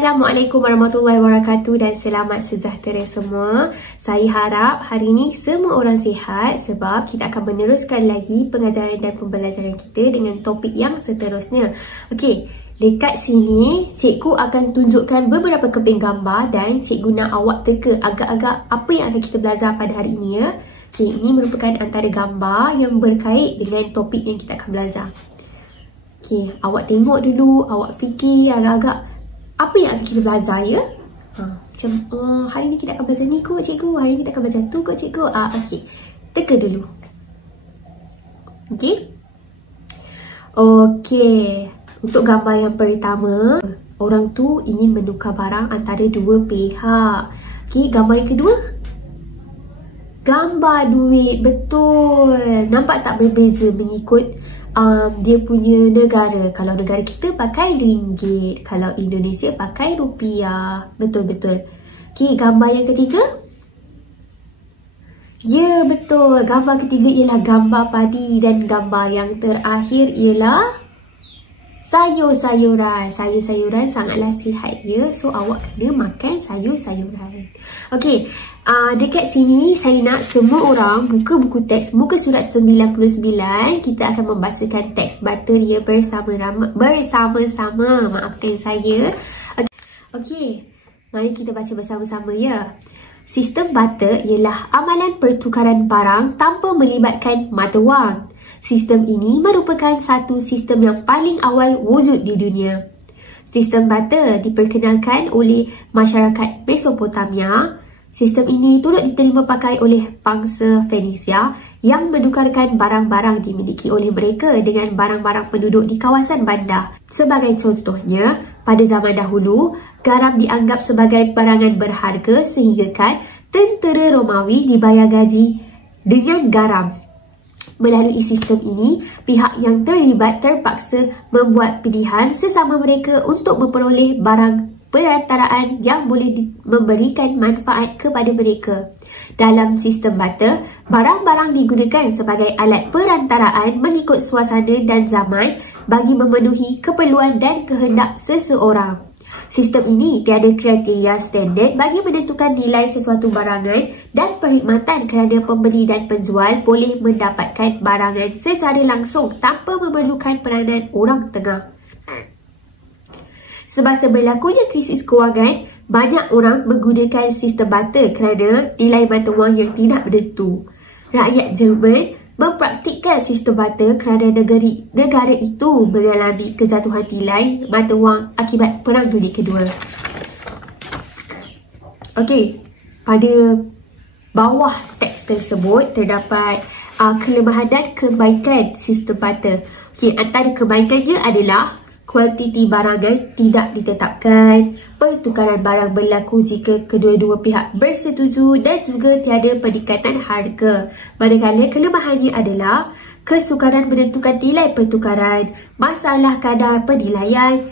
Assalamualaikum warahmatullahi wabarakatuh dan selamat sejahtera semua. Saya harap hari ini semua orang sihat sebab kita akan meneruskan lagi pengajaran dan pembelajaran kita dengan topik yang seterusnya. Okey, dekat sini cikgu akan tunjukkan beberapa keping gambar dan cikgu nak awak teka agak-agak apa yang akan kita belajar pada hari ini ya. Okey, ini merupakan antara gambar yang berkait dengan topik yang kita akan belajar. Okey, awak tengok dulu, awak fikir agak-agak apa yang akan kita belajar ya? Macam hari ni kita akan belajar ni kot cikgu, hari ni kita akan belajar tu kot cikgu. Okey, teka dulu. Okey. Okey, untuk gambar yang pertama, orang tu ingin menukar barang antara dua pihak. Okey, gambar yang kedua, gambar duit, betul. Nampak tak berbeza mengikut dia punya negara. Kalau negara kita pakai ringgit, kalau Indonesia pakai rupiah. Betul-betul. Okey, gambar yang ketiga. Ya, betul. Gambar ketiga ialah gambar padi dan gambar yang terakhir ialah sayur-sayuran. Sayur-sayuran sangatlah sihat ya. So awak kena makan sayur-sayuran. Okey, dekat sini saya nak semua orang buka buku teks muka surat 99. Kita akan membacakan teks butter ya bersama-sama. Maafkan saya. Okey, mari kita baca bersama-sama ya. Sistem butter ialah amalan pertukaran barang tanpa melibatkan mata wang. Sistem ini merupakan satu sistem yang paling awal wujud di dunia. Sistem butter diperkenalkan oleh masyarakat Mesopotamia. Sistem ini turut diterima pakai oleh bangsa Fenisia yang menukarkan barang-barang dimiliki oleh mereka dengan barang-barang penduduk di kawasan bandar. Sebagai contohnya, pada zaman dahulu, garam dianggap sebagai barangan berharga sehingga kan tentera Romawi dibayar gaji dengan garam. Melalui sistem ini, pihak yang terlibat terpaksa membuat pilihan sesama mereka untuk memperoleh barang perantaraan yang boleh memberikan manfaat kepada mereka. Dalam sistem butter, barang-barang digunakan sebagai alat perantaraan mengikut suasana dan zaman bagi memenuhi keperluan dan kehendak seseorang. Sistem ini tiada kriteria standard bagi menentukan nilai sesuatu barangan dan perkhidmatan kerana pembeli dan penjual boleh mendapatkan barangan secara langsung tanpa memerlukan peranan orang tengah. Semasa berlakunya krisis kewangan, banyak orang menggunakan sistem butter kerana nilai mata wang yang tidak menentu. Rakyat Jerman mempraktikkan sistem butter kerana negara itu mengalami kejatuhan nilai mata wang akibat Perang Dunia Kedua. Okey, pada bawah teks tersebut terdapat kelemahan dan kebaikan sistem butter. Okey, antara kebaikannya adalah kuantiti barangan tidak ditetapkan, pertukaran barang berlaku jika kedua-dua pihak bersetuju dan juga tiada peningkatan harga. Manakala kelemahannya adalah kesukaran menentukan nilai pertukaran, masalah kadar penilaian,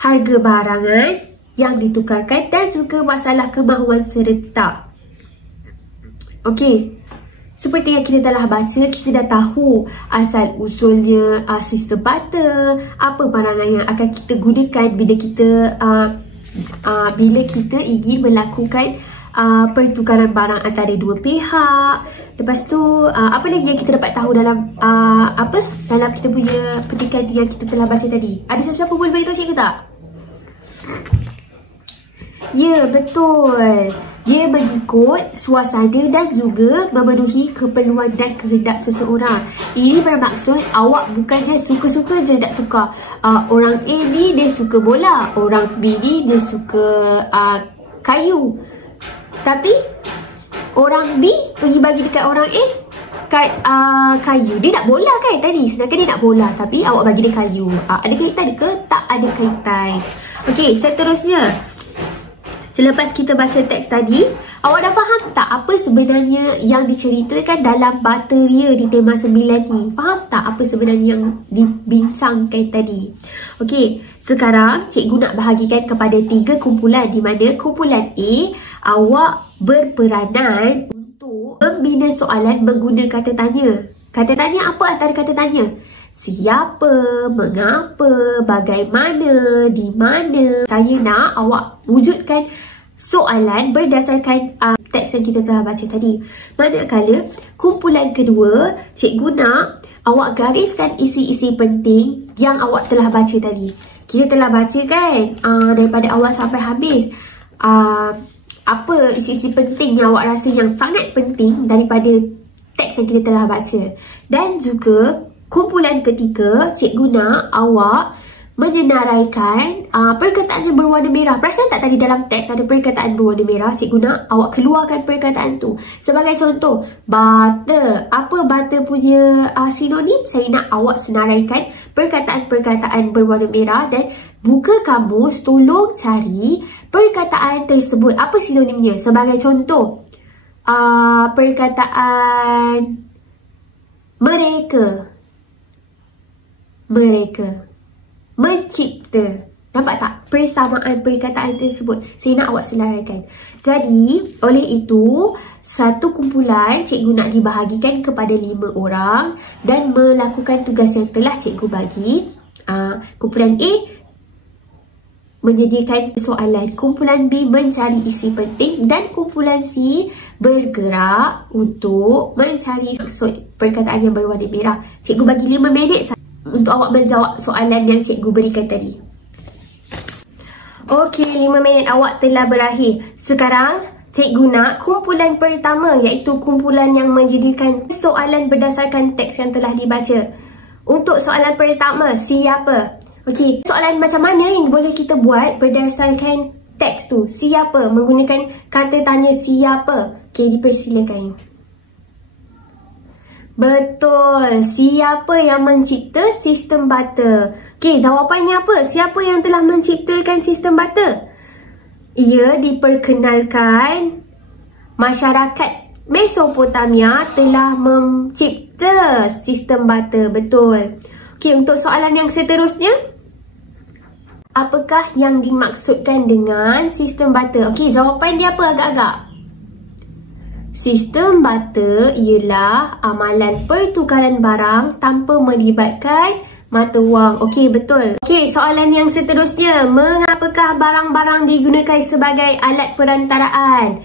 harga barangan yang ditukarkan dan juga masalah kemahuan serentak. Okey, seperti yang kita telah baca, kita dah tahu asal usulnya sistem butter, apa barangan yang akan kita gunakan bila kita ingin melakukan pertukaran barang antara dua pihak. Lepas tu apa lagi yang kita dapat tahu dalam dalam kita punya petikan yang kita telah baca tadi? Ada siapa-siapa boleh beritahu cikgu tak? Ya, betul. Dia mengikut suasana dan juga memenuhi keperluan dan kehendak seseorang. Ini bermaksud awak bukannya suka-suka je nak tukar. Orang A ni dia suka bola, orang B ni dia suka kayu. Tapi orang B pergi bagi dekat orang A kayu. Dia nak bola kan tadi, sedangkan dia nak bola tapi awak bagi dia kayu. Ada kaitan ke? Tak ada kaitan. Okey, seterusnya. Selepas kita baca teks tadi, awak dah faham tak apa sebenarnya yang diceritakan dalam bateria di tema 9 ni? Faham tak apa sebenarnya yang dibincangkan tadi? Okey, sekarang cikgu nak bahagikan kepada 3 kumpulan di mana kumpulan A, awak berperanan untuk membina soalan menggunakan kata tanya. Kata tanya apa antara kata tanya? siapa, mengapa, bagaimana, di mana. Saya nak awak wujudkan soalan berdasarkan teks yang kita telah baca tadi. Manakala kumpulan kedua, cikgu nak awak gariskan isi-isi penting yang awak telah baca tadi. Kita telah baca kan daripada awal sampai habis. Apa isi-isi penting yang awak rasa yang sangat penting daripada teks yang kita telah baca. Dan juga kumpulan ketiga, cikgu nak awak menyenaraikan perkataan yang berwarna merah. Perasan tak tadi dalam teks ada perkataan berwarna merah? Cikgu nak awak keluarkan perkataan tu. Sebagai contoh, butter. Apa butter punya sinonim? Saya nak awak senaraikan perkataan-perkataan berwarna merah dan buka kamus, tolong cari perkataan tersebut. Apa sinonimnya? Sebagai contoh, perkataan mereka. Mencipta. Nampak tak persamaan perkataan tersebut? Saya nak awak senaraikan. Jadi, oleh itu, satu kumpulan cikgu nak dibahagikan kepada 5 orang dan melakukan tugas yang telah cikgu bagi. Kumpulan A menyediakan soalan, kumpulan B mencari isi penting dan kumpulan C bergerak untuk mencari maksud perkataan yang berwarna merah. Cikgu bagi 5 minit untuk awak menjawab soalan yang cikgu berikan tadi. Okey, 5 minit awak telah berakhir. Sekarang cikgu nak kumpulan pertama, iaitu kumpulan yang menyediakan soalan berdasarkan teks yang telah dibaca. Untuk soalan pertama, siapa? Okey, soalan macam mana yang boleh kita buat berdasarkan teks tu? Siapa? Menggunakan kata tanya siapa. Okey, dipersilakan. Betul. Siapa yang mencipta sistem butter? Okey, jawapannya apa? Siapa yang telah menciptakan sistem butter? Ia diperkenalkan masyarakat Mesopotamia telah mencipta sistem butter. Betul. Okey, untuk soalan yang seterusnya, apakah yang dimaksudkan dengan sistem butter? Okey, jawapan dia apa agak-agak? Sistem butter ialah amalan pertukaran barang tanpa melibatkan mata wang. Okey, betul. Okey, soalan yang seterusnya, mengapakah barang-barang digunakan sebagai alat perantaraan?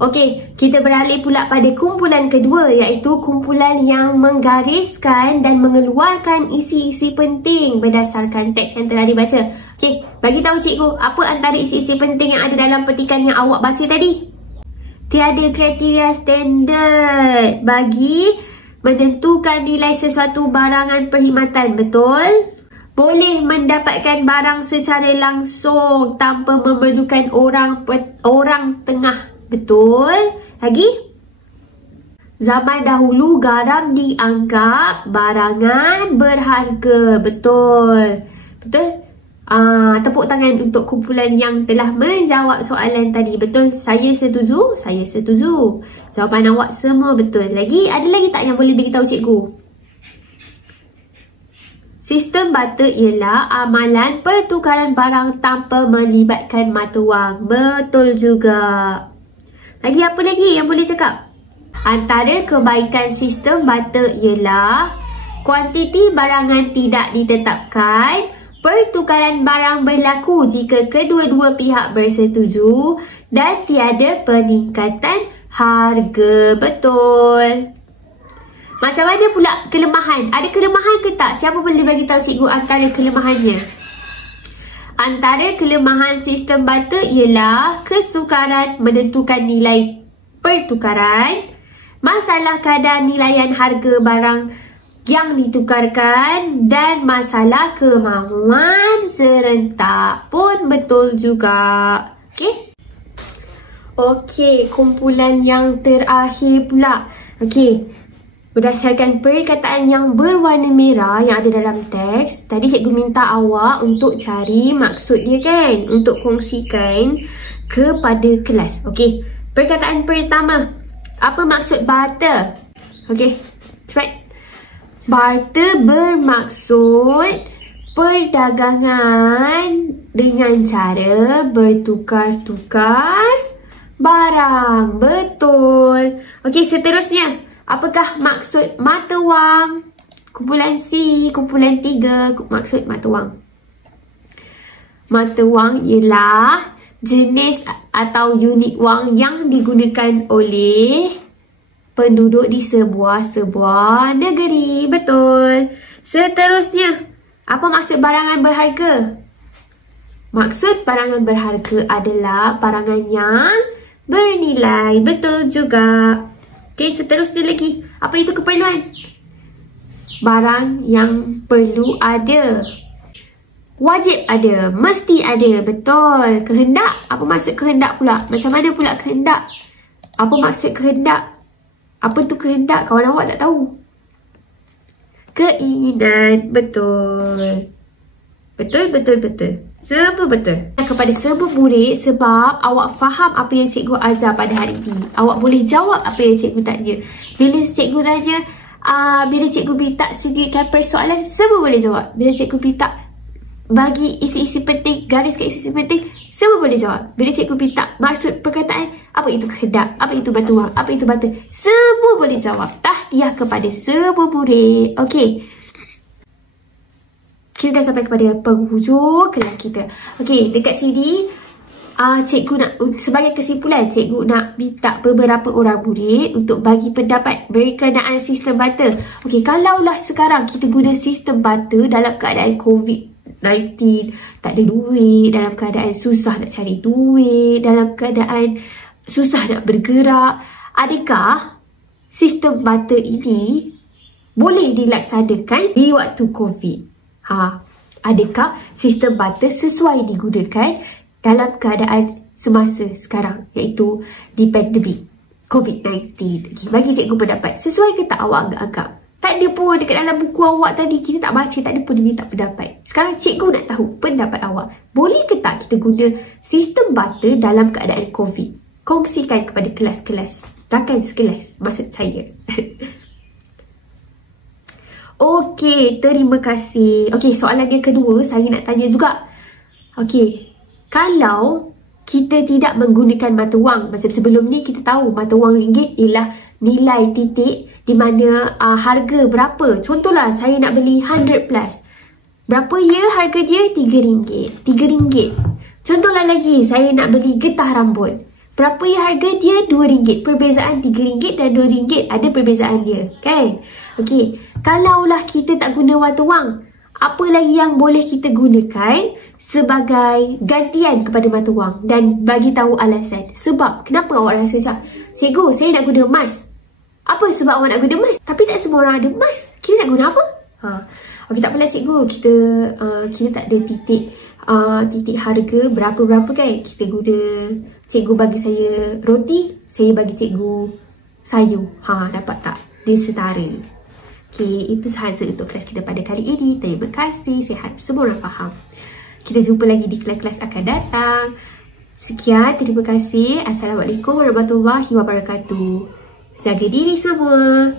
Okey, kita beralih pula pada kumpulan kedua, iaitu kumpulan yang menggariskan dan mengeluarkan isi-isi penting berdasarkan teks yang telah dibaca. Okey, bagi tahu cikgu, apa antara isi-isi penting yang ada dalam petikan yang awak baca tadi? Tiada kriteria standard bagi menentukan nilai sesuatu barangan perkhidmatan. Betul? Boleh mendapatkan barang secara langsung tanpa memerlukan orang tengah. Betul? Lagi? Zaman dahulu garam dianggap barangan berharga. Betul? Betul? Tepuk tangan untuk kumpulan yang telah menjawab soalan tadi. Betul? Saya setuju? Saya setuju. Jawapan awak semua betul. Lagi? Ada lagi tak yang boleh beritahu cikgu? Sistem butter ialah amalan pertukaran barang tanpa melibatkan mata wang. Betul juga. Lagi apa lagi yang boleh cakap? Antara kebaikan sistem butter ialah kuantiti barangan tidak ditetapkan, pertukaran barang berlaku jika kedua-dua pihak bersetuju dan tiada peningkatan harga. Betul. Macam mana pula kelemahan? Ada kelemahan ke tak? Siapa boleh bagi tahu cikgu antara kelemahannya? Antara kelemahan sistem butter ialah kesukaran menentukan nilai pertukaran, masalah kadar nilaian harga barang yang ditukarkan dan masalah kemahuan serentak pun betul juga. Okey? Okey, kumpulan yang terakhir pula. Okey. Berdasarkan perkataan yang berwarna merah yang ada dalam teks, tadi cikgu minta awak untuk cari maksud dia kan, untuk kongsikan kepada kelas. Okey, perkataan pertama, apa maksud barter? Okey, cepat. Barter bermaksud perdagangan dengan cara bertukar-tukar barang. Betul. Okey, seterusnya, apakah maksud mata wang? Kumpulan C, kumpulan 3, maksud mata wang. Mata wang ialah jenis atau unit wang yang digunakan oleh penduduk di sebuah negeri. Betul. Seterusnya, apa maksud barangan berharga? Maksud barangan berharga adalah barangan yang bernilai. Betul juga. Okey, seterusnya lagi. Apa itu keperluan? Barang yang perlu ada. Wajib ada, mesti ada. Betul. Kehendak. Apa maksud kehendak pula? Macam mana pula kehendak? Apa maksud kehendak? Apa tu kehendak? Kawan awak tak tahu. Keinginan. Betul. Betul. Semua betul. Kepada semua murid, sebab awak faham apa yang cikgu ajar pada hari ini. Awak boleh jawab apa yang cikgu tanya. Bila cikgu tanya, bila cikgu minta sediakan persoalan, semua boleh jawab. Bila cikgu minta bagi isi-isi penting, gariskan isi-isi penting, semua boleh jawab. Bila cikgu minta maksud perkataan, apa itu kehendak, apa itu batu wang, apa itu batu, semua boleh jawab. Tahniah kepada semua murid. Okey. Kita dah sampai kepada penghujung kelas kita. Okey, dekat sini cikgu nak, sebagai kesimpulan, cikgu nak minta beberapa orang murid untuk bagi pendapat berkenaan sistem barter. Okey, kalaulah sekarang kita guna sistem barter dalam keadaan COVID-19, tak ada duit, dalam keadaan susah nak cari duit, dalam keadaan susah nak bergerak, adakah sistem barter ini boleh dilaksanakan di waktu COVID? Adakah sistem barter sesuai digunakan dalam keadaan semasa sekarang, iaitu di pandemik COVID-19? Okay, bagi cikgu pendapat, sesuai ke tak awak agak-agak? Tak ada pun dekat dalam buku awak tadi, kita tak baca, tak ada pun dia minta pendapat. Sekarang cikgu nak tahu pendapat awak. Boleh ke tak kita guna sistem barter dalam keadaan COVID? Kongsikan kepada kelas-kelas, rakan sekelas, maksud saya. Okey, terima kasih. Okey, soalan yang kedua saya nak tanya juga. Okey, kalau kita tidak menggunakan mata wang, macam sebelum ni kita tahu mata wang ringgit ialah nilai titik di mana harga berapa. Contohlah saya nak beli 100 plus. Berapa ya harga dia? RM3. RM3. Contohlah lagi, saya nak beli getah rambut. Berapa ya harga dia? RM2. Perbezaan RM3 dan RM2 ada perbezaan dia, kan? Okey, kalaulah kita tak guna mata wang, apa lagi yang boleh kita gunakan sebagai gantian kepada mata wang? Dan bagi tahu alasan. Sebab kenapa awak rasa macam, cikgu, saya nak guna emas. Apa sebab awak nak guna emas? Tapi tak semua orang ada emas. Kita nak guna apa? Okey, tak apalah cikgu, kita tak ada titik harga berapa-berapa kan. Kita guna, cikgu bagi saya roti, saya bagi cikgu sayur. Dapat tak? Dia setara. Okey, itu sahaja untuk kelas kita pada kali ini. Terima kasih. Saya harap semua orang faham. Kita jumpa lagi di kelas-kelas akan datang. Sekian, terima kasih. Assalamualaikum warahmatullahi wabarakatuh. Jaga diri semua.